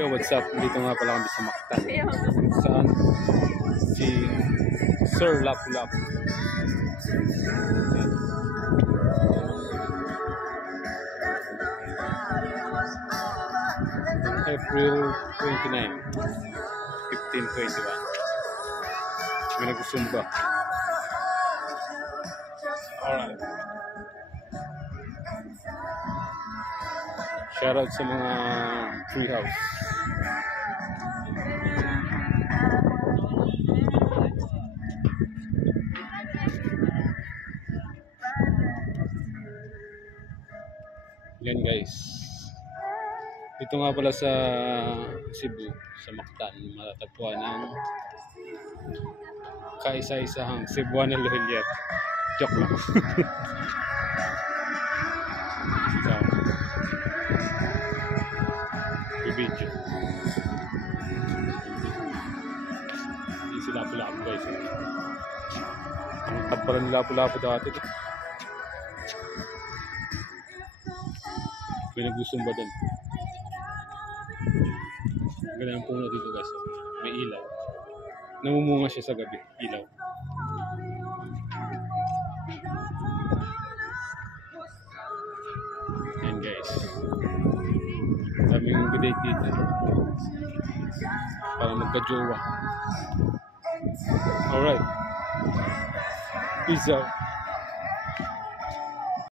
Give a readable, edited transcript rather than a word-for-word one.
Yo, what's up? Dito nga pala kami sa Mactan. Saan? Si Sir Lapu-Lapu. April 29, 1521. May nagsusumba. Alright. Shoutout sa mga treehouse. Yan guys. Dito nga pala sa Cebu, sa Mactan, matatagpuan ng kaisa-isahang Cebuana Lohelier. Joke lang. So, i-video. Hindi si Lapu-Lapu guys. Ang tabara ni Lapu-Lapu dati. May nagsusumba din. Ganda ng puno dito guys. May ilaw. Namumunga siya sa gabi. Ilaw. Ayan guys. Daming gudate dito. Para magka-jowa. Alright. Peace out.